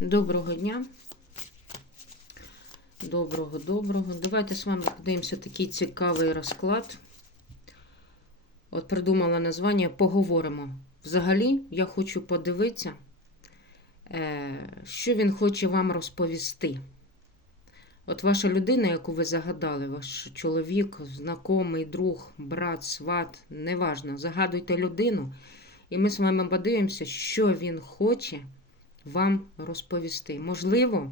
Доброго дня. Доброго, доброго. Давайте з вами подивимося такий цікавий розклад. От придумала названня Поговоримо. Взагалі, я хочу подивитися, е, що він хоче вам розповісти. От ваша людина, яку ви загадали, ваш чоловік, знайомий, друг, брат, сват, неважно. Загадуйте людину, і ми з вами подивимося, що він хоче вам розповісти. Можливо,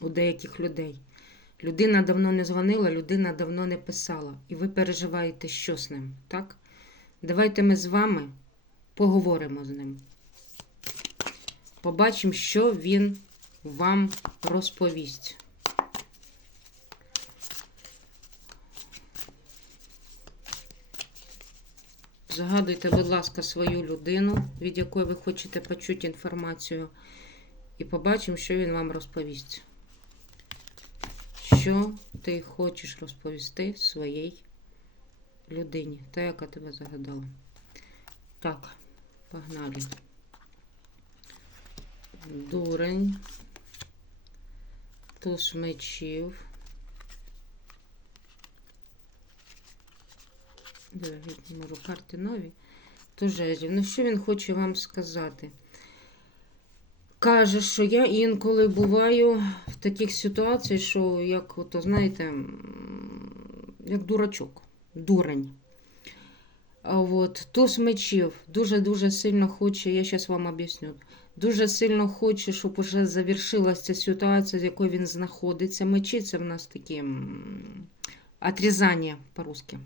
у деяких людей людина давно не дзвонила, людина давно не писала, і ви переживаєте, що з ним, так? Давайте ми з вами поговоримо з ним. Побачимо, що він вам розповість. Загадуйте, будь ласка, свою людину, від якої ви хочете почути інформацію, і побачимо, що він вам розповість. Що ти хочеш розповісти своїй людині, та, яка тебе загадала. Так, погнали. Дурень, туз мечів. Дивіться, можу карти нові. Тужезів. Ну, що він хоче вам сказати? Каже, що я інколи буваю в таких ситуаціях, що як, ото, знаєте, як дурачок, дурень. А от, туз мечів дуже-дуже сильно хоче, я зараз вам об'ясню, дуже сильно хоче, щоб уже завершилася ситуація, з якою він знаходиться. Мечі це в нас такі отрізання по-русски.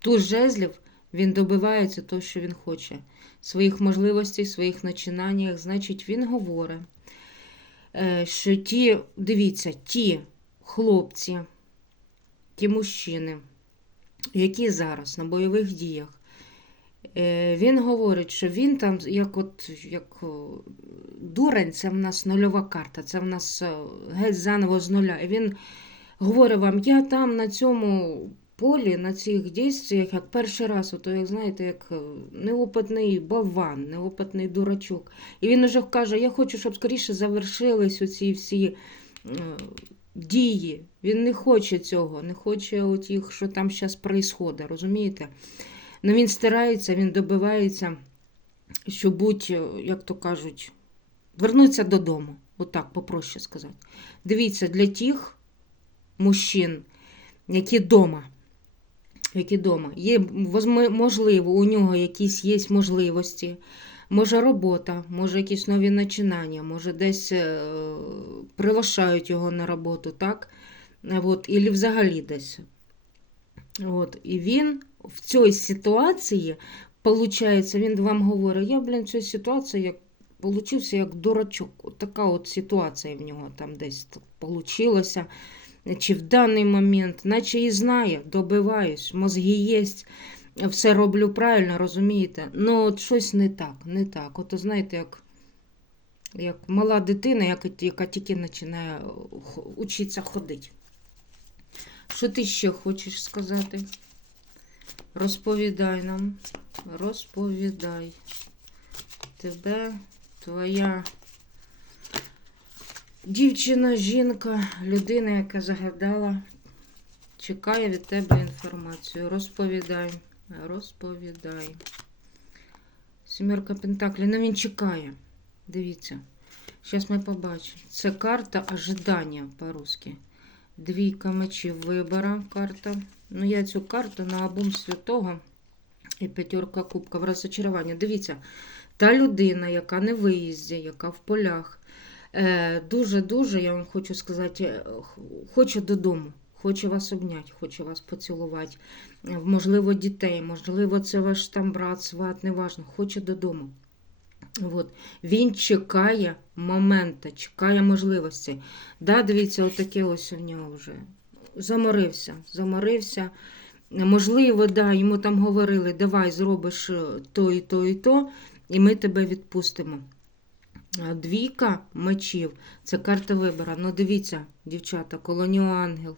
Туз жезлів він добивається того, що він хоче. Своїх можливостей, своїх начинаннях. Значить, він говорить, е, що ті, дивіться, ті хлопці, ті мужчини, які зараз на бойових діях, е, він говорить, що він там, як от як дурень, це в нас нульова карта, це в нас е, геть заново з нуля. І він говорить вам, я там на цьому полі, на цих дійствах, як перший раз, ото, як знаєте, як е, неопитний болван, неопитний дурачок. І він уже каже, я хочу, щоб скоріше завершились оці всі е, дії. Він не хоче цього, не хоче отіх, що там зараз відбувається, розумієте? Ну він старається, він добивається, що будь, е, як то кажуть, вернуться додому. Отак, попроще сказати. Дивіться, для тих мужчин, які вдома, які вдома, є можливо, у нього якісь є можливості, може робота, може якісь нові начинання, може десь е, приглашають його на роботу, так? От, і взагалі десь. От, і він в цій ситуації, виходить, він вам говорить, я, блін, в цій ситуації як получився як дурачок. От така от ситуація в нього там десь получилася. Чи в даний момент, наче і знає, добиваюсь, мозги є, все роблю правильно, розумієте? Ну, от щось не так, не так. От знаєте, як, як мала дитина, яка, яка тільки починає учитися ходити. Що ти ще хочеш сказати? Розповідай нам, розповідай. Тебе, твоя дівчина, жінка, людина, яка загадала, чекає від тебе інформацію. Розповідай, розповідай. Сімерка Пентаклі, ну він чекає. Дивіться. Зараз ми побачимо. Це карта ожидання по-русски. Двійка мечів вибора карта. Ну, я цю карту на обум святого і п'ятерка кубка в розочарування. Дивіться, та людина, яка не виїзді, яка в полях, дуже-дуже, я вам хочу сказати, е, х- хоче додому, хоче вас обняти, хоче вас поцілувати. Е, Можливо, дітей, можливо, це ваш там брат, сват, неважно, хоче додому. От. Він чекає моменту, чекає можливості. Да, дивіться, отаке ось у нього вже. Заморився, заморився. Можливо, да, йому там говорили, давай зробиш е, то і то і то, і ми тебе відпустимо. А Двійка мечів це карта вибора. Ну, дивіться, дівчата, коло нього ангел.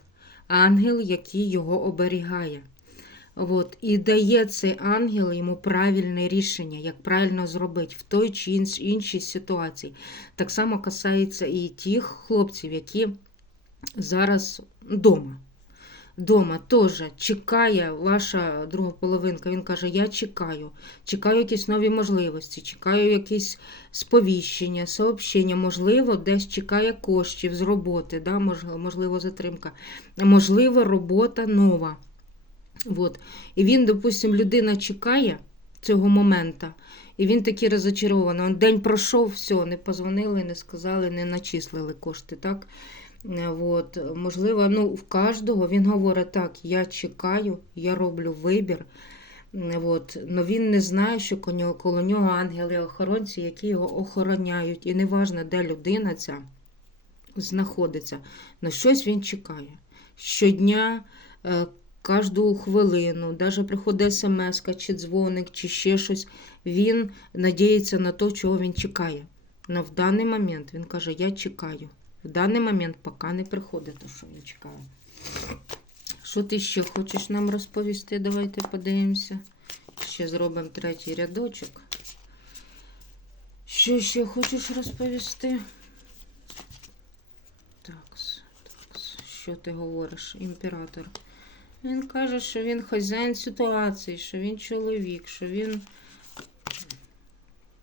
Ангел, який його оберігає. От, і дає цей ангел йому правильне рішення, як правильно зробити в той чи інш- іншій ситуації. Так само касається і тих хлопців, які зараз вдома. Дома теж чекає ваша друга половинка. Він каже: Я чекаю, чекаю якісь нові можливості, чекаю якісь сповіщення, сообщення, можливо, десь чекає коштів з роботи, да, можливо, затримка, можливо, робота нова. От. І він, допустимо, людина чекає цього моменту, і він такий розочарований. Он день пройшов, все, не позвонили, не сказали, не начислили кошти. так? От. Можливо, ну, в кожного він говорить так: я чекаю, я роблю вибір. От. Но він не знає, що коло нього, ангели-охоронці, які його охороняють. І неважно, де людина ця знаходиться, на щось він чекає. Щодня, е, кожну хвилину, навіть приходить смс чи дзвоник, чи ще щось, він надіється на те, чого він чекає. Но в даний момент він каже: Я чекаю. В даний момент поки не приходить те, що він чекає. Що ти ще хочеш нам розповісти? Давайте подивимося. Ще зробимо третій рядочок. Що ще хочеш розповісти? Такс, такс. Що ти говориш, імператор? Він каже, що він хазяїн ситуації, що він чоловік, що він.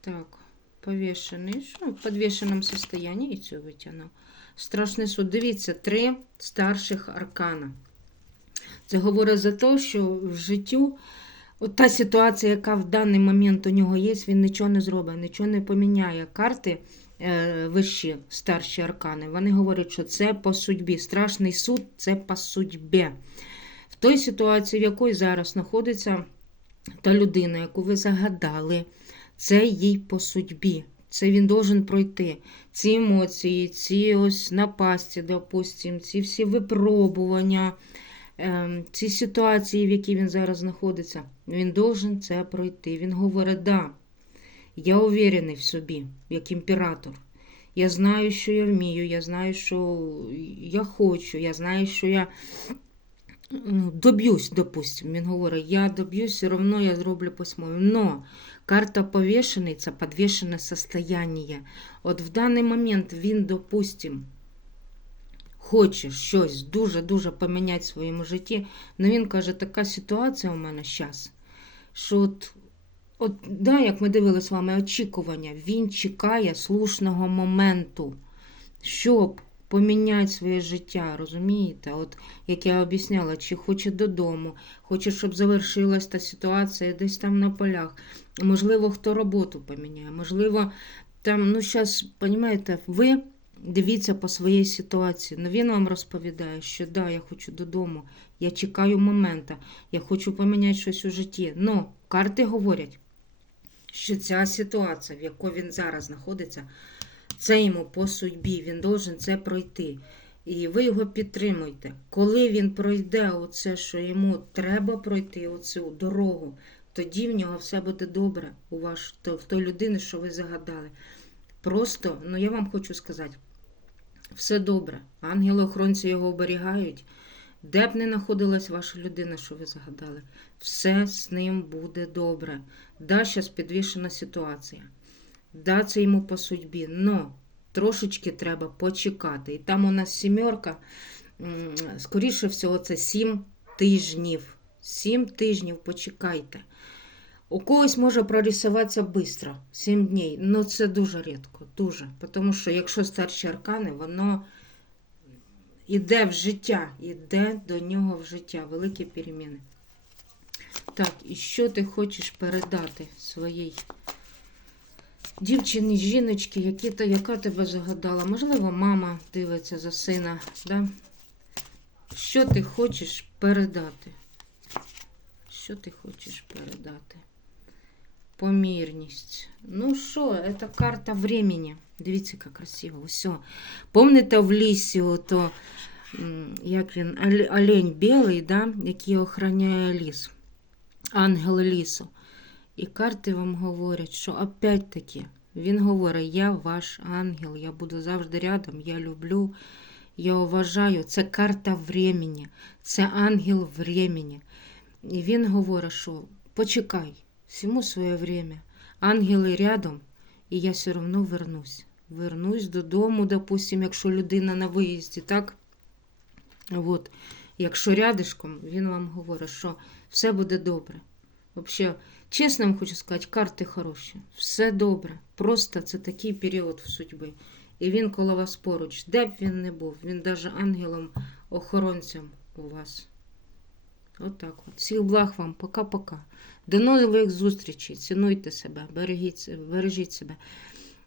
Так, повішений. Що в підвішеному состоянні і цю витягнув. Страшний суд. Дивіться, три старших аркана. Це говорить за те, що в життю от та ситуація, яка в даний момент у нього є, він нічого не зробить, нічого не поміняє. Карти е, вищі, старші аркани, вони говорять, що це по судьбі. Страшний суд це по судьбі. В той ситуації, в якої зараз знаходиться та людина, яку ви загадали, це їй по судьбі. Це він должен пройти. Ці емоції, ці ось напасті, допустим, ці всі випробування, ем, ці ситуації, в якій він зараз знаходиться, він должен це пройти. Він говорить, да, я уверений в собі, як імператор. Я знаю, що я вмію, я знаю, що я хочу, я знаю, що я ну, доб'юсь, допустим. Він говорить, я доб'юсь, все одно я зроблю по-своєму. Но карта повішений це підвішене состояние. От в даний момент він, допустим, хоче щось дуже-дуже поміняти в своєму житті, але він каже, така ситуація у мене зараз, що от, от, да, як ми дивилися з вами, очікування, він чекає слушного моменту, щоб поміняти своє життя, розумієте? От як я об'ясняла, чи хоче додому, хоче, щоб завершилась та ситуація десь там на полях. Можливо, хто роботу поміняє, можливо, там, ну, зараз, розумієте, ви дивіться по своїй ситуації. Ну, він вам розповідає, що да, я хочу додому, я чекаю момента, я хочу поміняти щось у житті. Ну, карти говорять, що ця ситуація, в якій він зараз знаходиться, це йому по судьбі, він должен це пройти. І ви його підтримуйте. Коли він пройде оце, що йому треба пройти, оцю дорогу, тоді в нього все буде добре у ваш, то, в той людини, що ви загадали. Просто, ну я вам хочу сказати, все добре. Ангели-охоронці його оберігають. Де б не знаходилась ваша людина, що ви загадали, все з ним буде добре. Да, зараз підвішена ситуація. Да, це йому по судьбі, но трошечки треба почекати. І там у нас сімерка, скоріше всього, це сім тижнів. Сім тижнів почекайте. У когось може прорисуватися швидко, 7 днів, але це дуже рідко, дуже. Тому що якщо старші аркани, воно іде в життя, іде до нього в життя, великі переміни. Так, і що ти хочеш передати своїй дівчині, жіночки, які то, яка тебе загадала? Можливо, мама дивиться за сина. Да? Що ти хочеш передати? Що ти хочеш передати? Помірність. Ну що, це карта времени. Дивіться, як красиво. Все. Помните в лісі, ото, як він, олень білий, да? який охороняє ліс. Ангел лісу. І карти вам говорять, що опять-таки він говорить: я ваш ангел, я буду завжди рядом, я люблю, я уважаю. Це карта времени, це ангел времени. І він говорить, що почекай, всьому своє время. Ангели рядом, і я все одно вернусь. Вернусь додому, допустим, якщо людина на виїзді, так? От. Якщо рядишком, він вам говорить, що все буде добре. Взагалі, чесно вам хочу сказати, карти хороші. Все добре. Просто це такий період в судьбі. І він коло вас поруч, де б він не був, він навіть ангелом-охоронцем у вас. Отак от, Всіх благ вам, пока-пока. До нових зустрічей. Цінуйте себе, бережіть, бережіть себе.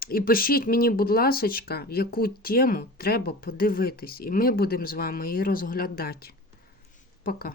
І пишіть мені, будь ласочка, яку тему треба подивитись. І ми будемо з вами її розглядати. Пока.